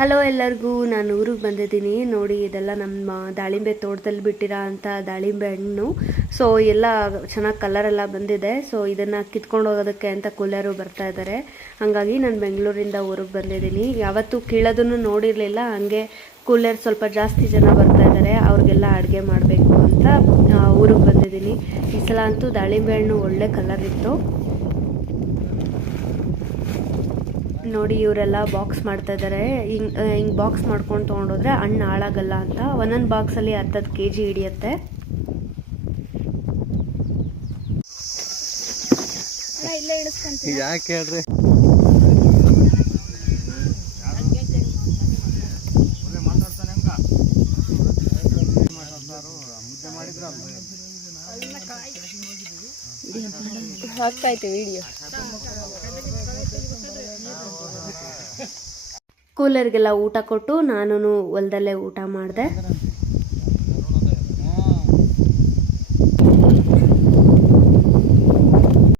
Hello ಎಲ್ಲರಿಗೂ, ನಾನು ಊರಿಗೆ ಬಂದಿದ್ದೀನಿ ನೋಡಿ. ಇದೆಲ್ಲ ನಮ್ಮ ದಾಳಿಂಬೆ ತೋಟದಲ್ಲಿ ಬಿಟ್ಟಿರೋ ಅಂಥ ದಾಳಿಂಬೆ ಹಣ್ಣು. ಸೊ ಎಲ್ಲ ಚೆನ್ನಾಗಿ ಕಲರೆಲ್ಲ ಬಂದಿದೆ. ಸೊ ಇದನ್ನು ಕಿತ್ಕೊಂಡು ಹೋಗೋದಕ್ಕೆ ಅಂತ ಕೂಲರು ಬರ್ತಾ ಇದ್ದಾರೆ. ಹಾಗಾಗಿ ನಾನು ಬೆಂಗಳೂರಿಂದ ಊರಿಗೆ ಬಂದಿದ್ದೀನಿ. ಯಾವತ್ತೂ ಕೀಳೋದನ್ನು ನೋಡಿರಲಿಲ್ಲ. ಹಾಗೆ ಕೂಲರ್ ಸ್ವಲ್ಪ ಜಾಸ್ತಿ ಜನ ಬರ್ತಾ ಇದ್ದಾರೆ, ಅವ್ರಿಗೆಲ್ಲ ಅಡುಗೆ ಮಾಡಬೇಕು ಅಂತ ಊರಿಗೆ ಬಂದಿದ್ದೀನಿ. ಈ ಸಲ ಅಂತೂ ದಾಳಿಂಬೆ ಹಣ್ಣು ಒಳ್ಳೆ ಕಲರ್ ಇತ್ತು ನೋಡಿ. ಇವರೆಲ್ಲ ಬಾಕ್ಸ್ ಮಾಡ್ತಾ ಇದ್ದಾರೆ. ಹಿಂಗೆ ಬಾಕ್ಸ್ ಮಾಡ್ಕೊಂಡು ತೊಗೊಂಡೋದ್ರೆ ಹಣ್ಣು ಹಾಳಾಗಲ್ಲ ಅಂತ. ಒಂದೊಂದು ಬಾಕ್ಸಲ್ಲಿ 10 kg ಹಿಡಿಯುತ್ತೆ. ಯಾಕೆ ಹೇಳ್ರಿ, ಹಾಕ್ತಾಯ್ತು ವಿಡಿಯೋ. ಕೂಲರ್ಗೆಲ್ಲ ಊಟ ಕೊಟ್ಟು ನಾನು ಹೊಲದಲ್ಲೇ ಊಟ ಮಾಡಿದೆ.